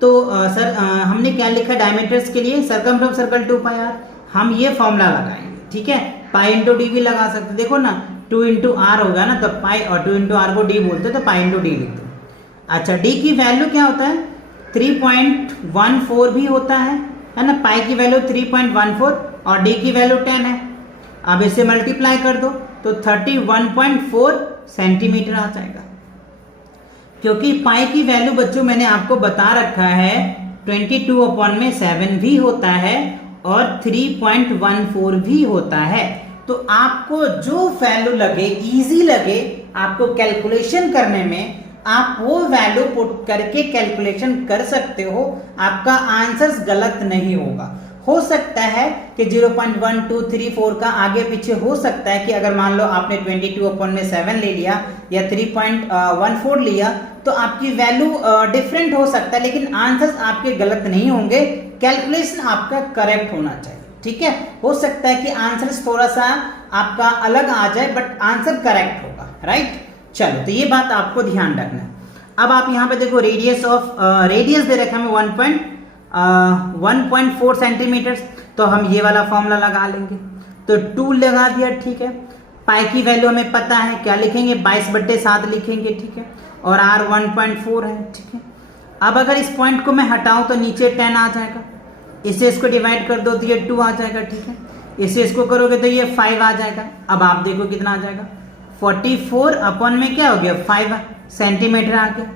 तो सर हमने क्या लिखा डायमीटर्स के लिए सर्कमफ्रेंस सर्कल 2 पाई आर, हम ये फॉर्मूला लगाएंगे, ठीक है। पाई इंटू डी भी लगा सकते, देखो ना 2 इंटू आर होगा ना, तो पाई और 2 इंटू आर को डी बोलते हैं, तो पाई इंटू डी लिख दो। अच्छा डी की वैल्यू क्या होता है 3.14 भी होता है ना, पाई की वैल्यू 3.14 और डी की वैल्यू 10 है। अब इसे मल्टीप्लाई कर दो तो 31.4 सेंटीमीटर आ जाएगा, क्योंकि पाई की वैल्यू बच्चों मैंने आपको बता रखा है 22 अपॉन में 7 भी होता है और 3.14 भी होता है। तो आपको जो वैल्यू लगे इजी लगे आपको कैलकुलेशन करने में, आप वो वैल्यू पुट करके कैलकुलेशन कर सकते हो, आपका आंसर गलत नहीं होगा। हो सकता है कि 0.1234 का आगे पीछे हो सकता है कि अगर मान लो आपने 22 अपॉन में 7 ले लिया या 3.14 लिया तो आपकी वैल्यू डिफरेंट हो सकता है, लेकिन आंसर्स आपके गलत नहीं होंगे, कैलकुलेशन आपका करेक्ट होना चाहिए, ठीक है। हो सकता है कि आंसर थोड़ा सा आपका अलग आ जाए बट आंसर करेक्ट होगा, राइट। चलो तो ये बात आपको ध्यान रखना है। अब आप यहाँ पे देखो रेडियस दे रखा है 1.4 सेंटीमीटर, तो हम ये वाला फॉर्मूला लगा लेंगे। तो 2 लगा दिया, ठीक है। पाई की वैल्यू हमें पता है, क्या लिखेंगे 22/7 लिखेंगे, ठीक है। और r 1.4 है, ठीक है। अब अगर इस पॉइंट को मैं हटाऊं तो नीचे 10 आ जाएगा, इसे इसको डिवाइड कर दो तो ये 2 आ जाएगा, ठीक है। इसे इसको करोगे तो ये 5 आ जाएगा। अब आप देखो कितना आ जाएगा, 44 अपॉन में क्या हो गया 5 सेंटीमीटर आ गया।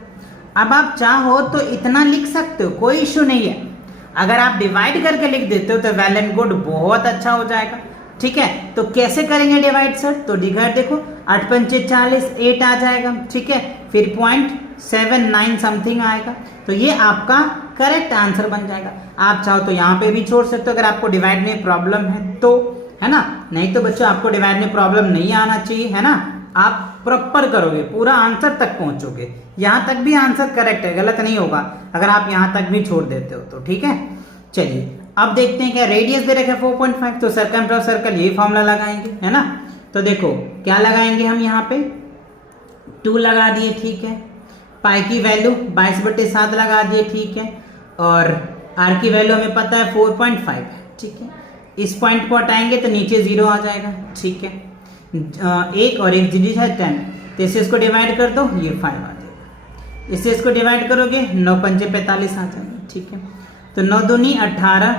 अब आप चाहो तो इतना लिख सकते हो, कोई इशू नहीं है। अगर आप डिवाइड करके लिख देते हो तो वेल एंड गुड, बहुत अच्छा हो जाएगा, ठीक है। तो कैसे करेंगे डिवाइड सर, तो डिवाइड देखो 8 पंचे 40, 8 आ जाएगा, ठीक है। फिर 0.79 समथिंग आएगा, तो ये आपका करेक्ट आंसर बन जाएगा। आप चाहो तो यहाँ पे भी छोड़ सकते हो अगर आपको डिवाइड में प्रॉब्लम है तो, है ना। नहीं तो बच्चों आपको डिवाइड में प्रॉब्लम नहीं आना चाहिए, है ना। आप प्रॉपर करोगे, पूरा आंसर तक पहुंचोगे, यहाँ तक भी आंसर करेक्ट है, गलत नहीं होगा अगर आप यहाँ तक भी छोड़ देते हो तो, ठीक है। चलिए अब देखते हैं क्या रेडियस दे रखा है 4.5, तो सर्कम सर्कल यही फॉर्मूला लगाएंगे, है ना। तो देखो क्या लगाएंगे हम, यहाँ पे 2 लगा दिए, ठीक है। पाई की वैल्यू 22/7 लगा दिए, ठीक है। और आर की वैल्यू हमें पता है 4.5 है, ठीक है। इस पॉइंट को हटाएंगे तो नीचे 0 आ जाएगा, ठीक है। 1 और 1 डिजिट है 10, तो इसे इसको डिवाइड कर दो, ये 5 आ जाएगा। इसे इसको डिवाइड करोगे 9 पंचे 45 आ जाएगा, ठीक है। तो 9 दूनी 18,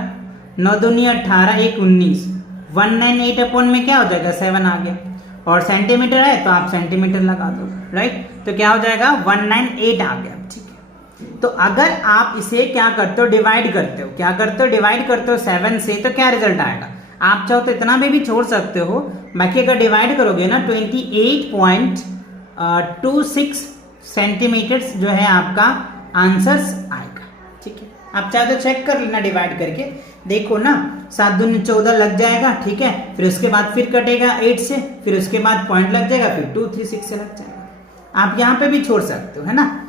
9 दूनी 18, 1 19, 198 अपॉन में क्या हो जाएगा 7 आ गया। और सेंटीमीटर है तो आप सेंटीमीटर लगा दो, राइट। तो क्या हो जाएगा 198 आ गया, ठीक है। तो अगर आप इसे क्या करते हो, डिवाइड करते हो, क्या करते हो डिवाइड करते हो 7 से, तो क्या रिजल्ट आएगा। आप चाहो तो इतना भी छोड़ सकते हो, बाकी अगर डिवाइड करोगे ना 28.26 सेंटीमीटर जो है आपका आंसर आएगा, ठीक है। आप चाहे तो चेक कर लेना डिवाइड करके, देखो ना 7 दूनी 14 लग जाएगा, ठीक है। फिर उसके बाद फिर कटेगा 8 से, फिर उसके बाद पॉइंट लग जाएगा, फिर 2 3 6 से लग जाएगा। आप यहाँ पे भी छोड़ सकते हो, है ना।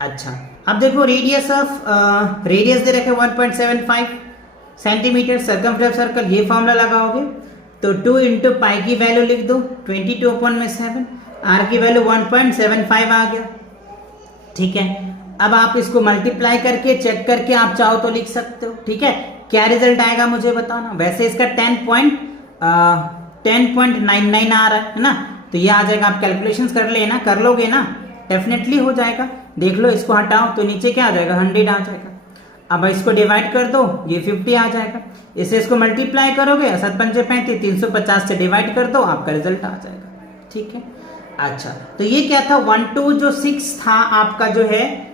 अच्छा अब देखो रेडियस दे रखे 1.75 सेंटीमीटर, सर्कमफ्रेंस सर्कल, ये फॉर्मूला लगाओगे तो 2 इंटू पाई की वैल्यू लिख दो 22/7, आर की वैल्यू 1.75 आ गया, ठीक है। अब आप इसको मल्टीप्लाई करके चेक करके आप चाहो तो लिख सकते हो, ठीक है। क्या रिजल्ट आएगा मुझे बताना। वैसे इसका 10.99 आ रहा है ना, तो ये आ जाएगा। आप कैलकुलेशंस कर लेना, कर लोगे ना, डेफिनेटली हो जाएगा। देख लो इसको हटाओ तो नीचे क्या आ जाएगा 100 आ जाएगा। अब इसको डिवाइड कर दो, ये 50 आ जाएगा। इसे इसको मल्टीप्लाई करोगे 7 पंचे 35, 350 से डिवाइड कर दो, आपका रिजल्ट आ जाएगा, ठीक है। अच्छा तो ये क्या था 1 2 जो 6 था आपका जो है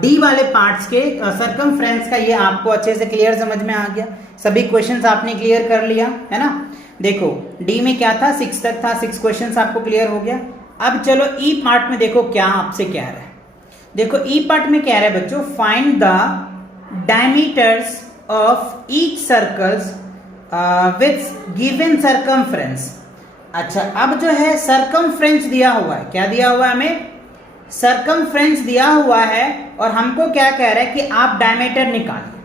डी वाले पार्ट्स के सर्कमफ्रेंस का, ये आपको अच्छे से क्लियर समझ में आ गया। सभी क्वेश्चंस आपने क्लियर कर लिया, है ना। देखो डी में क्या था 6 तक था, 6 क्वेश्चंस आपको क्लियर हो गया। अब चलो ई पार्ट में देखो क्या आपसे कह रहा है। देखो ई पार्ट में कह रहा है बच्चों find the diameters of each circles with given circumference. अच्छा अब जो है सर्कमफ्रेंस दिया हुआ है, क्या दिया हुआ है हमें, सर्कमफ्रेंस दिया हुआ है, और हमको क्या कह रहा है कि आप डायमीटर निकालिए।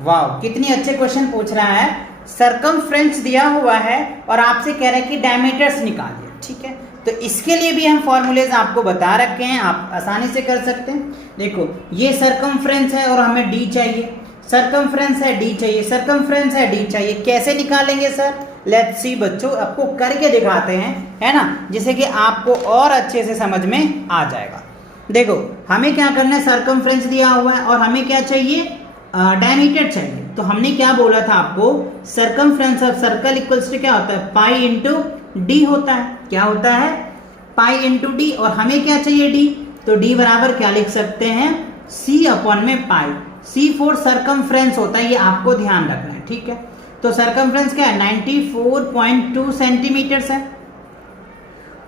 वाह कितनी अच्छे क्वेश्चन पूछ रहा है। सर्कमफ्रेंस दिया हुआ है और आपसे कह रहा है कि डायमीटर्स निकालिए, ठीक है। तो इसके लिए भी हम फॉर्मूलेज आपको बता रखे हैं, आप आसानी से कर सकते हैं। देखो ये सर्कमफ्रेंस है और हमें डी चाहिए, सर्कमफ्रेंस है डी चाहिए, सर्कमफ्रेंस है डी चाहिए। कैसे निकालेंगे सर, लेट्स सी बच्चों, आपको करके दिखाते हैं, है ना, जिससे कि आपको और अच्छे से समझ में आ जाएगा। देखो हमें क्या करना है, सर्कमफ्रेंस दिया हुआ है और हमें क्या चाहिए, डायमीटर चाहिए। तो हमने क्या बोला था आपको, circumference of circle equals to क्या होता है, पाई इंटू डी होता है। क्या होता है, पाई इंटू डी। और हमें क्या चाहिए डी, तो डी बराबर क्या लिख सकते हैं, सी अपॉन में पाई। सी फॉर सर्कमफ्रेंस होता है, ये आपको ध्यान रखना है, ठीक है। तो सर्कमफ्रेंस क्या है 94.2 सेंटीमीटर है,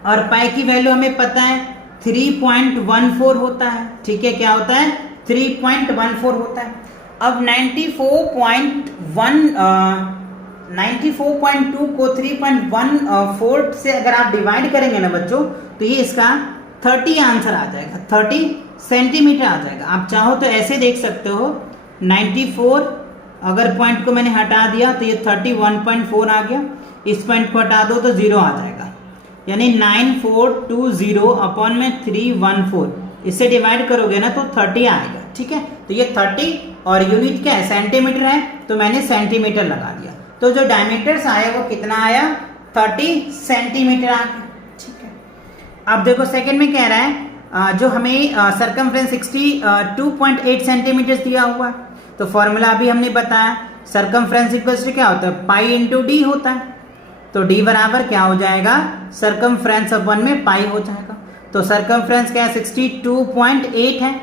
और पाई की वैल्यू हमें पता है 3.14 होता है, ठीक है। क्या होता है 3.14 होता है। अब 94.2 को 3.14 से अगर आप डिवाइड करेंगे ना बच्चों, तो ये इसका 30 आंसर आ जाएगा, 30 सेंटीमीटर आ जाएगा। आप चाहो तो ऐसे देख सकते हो 94, अगर पॉइंट को मैंने हटा दिया तो ये 31.4 आ गया, इस पॉइंट को हटा दो तो 0 आ जाएगा, यानी 9420 अपॉन में 314, इससे डिवाइड करोगे ना तो 30 आएगा, ठीक है। तो ये 30 और यूनिट क्या है, सेंटीमीटर है, तो मैंने सेंटीमीटर लगा दिया। तो जो डायमीटर्स आया वो कितना आया, 30 सेंटीमीटर आ गया। ठीक है, अब देखो सेकंड में कह रहा है जो हमें सरकमफ्रेंस 62.8 सेंटीमीटर दिया हुआ है, तो फॉर्मूला अभी हमने बताया, सरकमफ्रेंस इक्वल्स टू क्या होता है, पाई इंटू डी होता है। तो डी बराबर क्या हो जाएगा, सरकमफ्रेंस अपन में पाई हो जाएगा। तो सरकमफ्रेंस क्या है, 62.8 है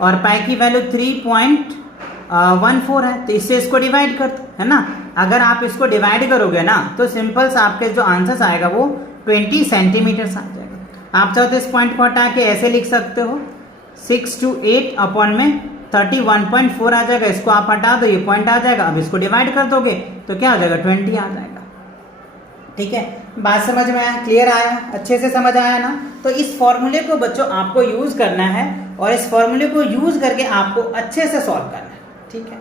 और पाई की वैल्यू 3.14 है, तो इससे इसको डिवाइड कर दो, है ना। अगर आप इसको डिवाइड करोगे ना तो सिंपल सा आपके जो आंसर आएगा वो 20 सेंटीमीटर आ जाएगा। आप चाहो तो इस पॉइंट को हटा के ऐसे लिख सकते हो, 6 to 8 अपॉन में 31.4 आ जाएगा, इसको आप हटा दो, ये पॉइंट आ जाएगा। अब इसको डिवाइड कर दोगे तो क्या हो जाएगा, 20 आ जाएगा। ठीक है, बात समझ में आया, क्लियर आया, अच्छे से समझ आया ना। तो इस फॉर्मूले को बच्चों आपको यूज करना है और इस फॉर्मूले को यूज करके आपको अच्छे से सॉल्व करना है। ठीक है,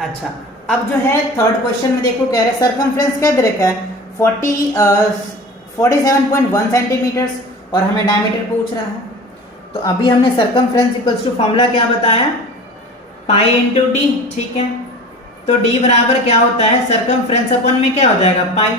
अच्छा अब जो है थर्ड क्वेश्चन में देखो, कह रहे हैं सरकमफ्रेंस क्या दे रखा है, 47.1 सेंटीमीटर और हमें डायमीटर पूछ रहा है। तो अभी हमने सरकमफ्रेंस इक्वल्स टू फॉर्मूला क्या बताया, पाई इंटू डी। ठीक है, तो डी बराबर क्या होता है, सरकमफ्रेंस अपन में क्या हो जाएगा, पाई।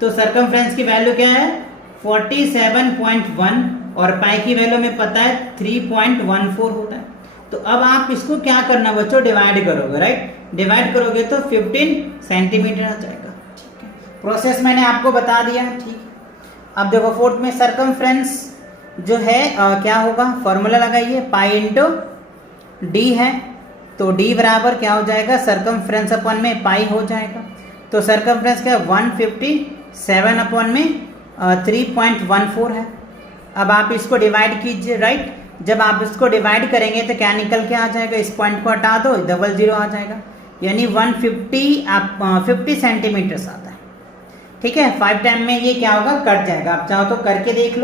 तो सरकमफ्रेंस की वैल्यू क्या है, 47.1 और पाई की वैल्यू में पता है 3.14 होता है। तो अब आप इसको क्या करना बच्चों, डिवाइड करोगे, राइट। डिवाइड करोगे तो 15 सेंटीमीटर आ जाएगा। ठीक है, प्रोसेस मैंने आपको बता दिया। ठीक है, अब देखो फोर्थ में सरकमफ्रेंस जो है क्या होगा, फॉर्मूला लगाइए, पाई इंटू डी है। तो डी बराबर क्या हो जाएगा, सरकमफ्रेंस अपन में पाई हो जाएगा। तो सरकमफ्रेंस क्या 157 अपॉन में 3.14 है। अब आप इसको डिवाइड कीजिए, राइट। जब आप इसको डिवाइड करेंगे तो क्या निकल के आ जाएगा, इस पॉइंट को हटा दो, 00 आ जाएगा, यानी 50 सेंटीमीटर आता है। ठीक है, 5 टाइम में ये क्या होगा, कट जाएगा। आप चाहो तो करके देख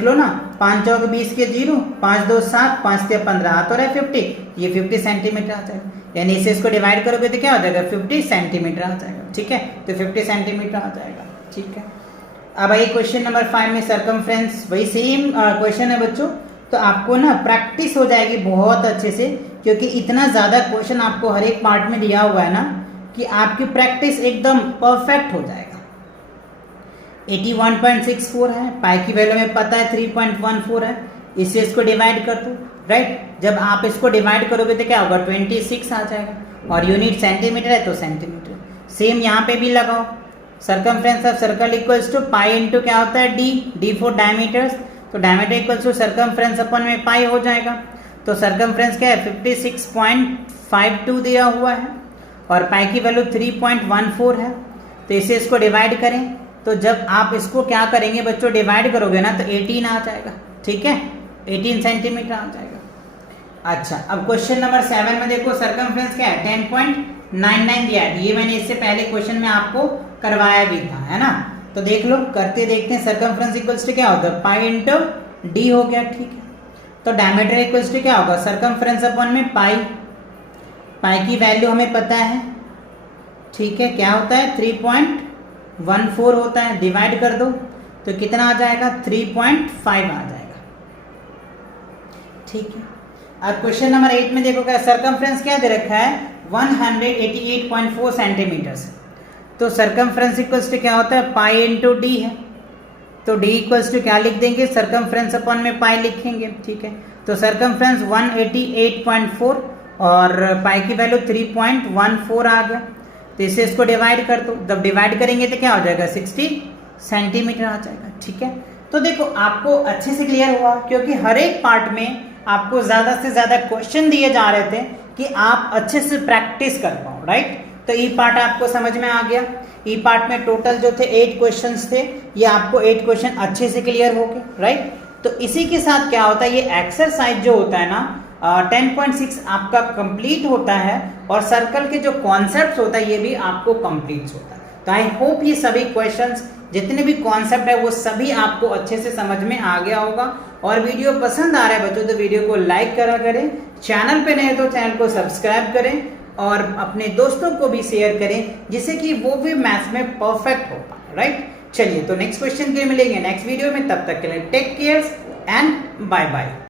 लो ना, 5 चौक 20 के 0, 5 2 7, 5 3 15 आ तो रहा है 50, ये 50 सेंटीमीटर आ जाएगा, यानी इसे इसको डिवाइड करोगे तो क्या हो जाएगा, 50 सेंटीमीटर आ जाएगा। ठीक है, तो 50 सेंटीमीटर आ जाएगा। ठीक है, अब आई क्वेश्चन नंबर 5 में सरकमफ्रेंस, वही सेम क्वेश्चन है बच्चों। तो आपको ना प्रैक्टिस हो जाएगी बहुत अच्छे से, क्योंकि इतना ज्यादा क्वेश्चन आपको हर एक पार्ट में दिया हुआ है ना कि आपकी प्रैक्टिस एकदम परफेक्ट हो जाएगा। 81.64 है, पाई की वैल्यू में पता है 3.14 है, इससे इसको डिवाइड कर दो, राइट। जब आप इसको डिवाइड करोगे तो क्या होगा, 26 आ जाएगा और यूनिट सेंटीमीटर है तो सेंटीमीटर। सेम यहाँ पे भी लगाओ, circumference of circle equals to pi into क्या होता है, डी फॉर डायमीटर्स। तो diameter equals to circumference upon में पाई हो जाएगा। तो सरकमफ्रेंस क्या है, 56.52 दिया हुआ है और पाई की वैल्यू 3.14 है। तो इसे इसको डिवाइड करें तो जब आप इसको क्या करेंगे बच्चों, डिवाइड करोगे ना तो 18 आ जाएगा। ठीक है, 18 सेंटीमीटर आ जाएगा। अच्छा, अब क्वेश्चन नंबर 7 में देखो, सरकमफ्रेंस क्या है, 10.99 दिया है। ये मैंने इससे पहले क्वेश्चन में आपको करवाया भी था, है ना। तो देख लो, करते देखते हैं। सरकमफ्रेंस इक्वल्स टू क्या होगा, पाई इंटू डी हो गया। ठीक है, तो डायमीटर इक्वल्स टू क्या होगा, सरकमफ्रेंस अपन में पाई की वैल्यू हमें पता है। ठीक है, क्या होता है, 3.14 होता है। डिवाइड कर दो तो कितना आ जाएगा, 3.5 आ जाएगा। ठीक है, अब क्वेश्चन नंबर 8 में देखो, क्या सरकमफ्रेंस क्या दे रखा है, 188.4 सेंटीमीटर। तो सरकमफ्रेंस इक्वल्स टू क्या होता है, पाई इंटू डी है। तो डी इक्वल्स टू क्या लिख देंगे, सरकमफ्रेंस अपन में पाई लिखेंगे। ठीक है, तो सरकमफ्रेंस 188.4 और पाई की वैल्यू 3.14 आ गया। तो इसे इसको डिवाइड कर दो, जब डिवाइड करेंगे तो क्या हो जाएगा, 60 सेंटीमीटर आ जाएगा। ठीक है, तो देखो आपको अच्छे से क्लियर हुआ, क्योंकि हर एक पार्ट में आपको ज्यादा से ज्यादा क्वेश्चन दिए जा रहे थे कि आप अच्छे से प्रैक्टिस कर पाओ, राइट। तो ई पार्ट आपको समझ में आ गया। ई पार्ट में टोटल जो थे 8 क्वेश्चंस थे, ये आपको 8 क्वेश्चन अच्छे से क्लियर हो गए, राइट। तो इसी के साथ क्या होता है, ये एक्सरसाइज जो होता है ना 10.6 आपका कंप्लीट होता है और सर्कल के जो कॉन्सेप्ट्स होता है ये भी आपको कंप्लीट होता है। तो आई होप ये सभी क्वेश्चंस जितने भी कॉन्सेप्ट है वो सभी आपको अच्छे से समझ में आ गया होगा। और वीडियो पसंद आ रहा है बच्चों तो वीडियो को लाइक करा करें, चैनल पे नए तो चैनल को सब्सक्राइब करें और अपने दोस्तों को भी शेयर करें, जिससे कि वो भी मैथ्स में परफेक्ट हो पाए, राइट। चलिए, तो नेक्स्ट क्वेश्चन के लिए मिलेंगे नेक्स्ट वीडियो में, तब तक के लिए take care and bye bye.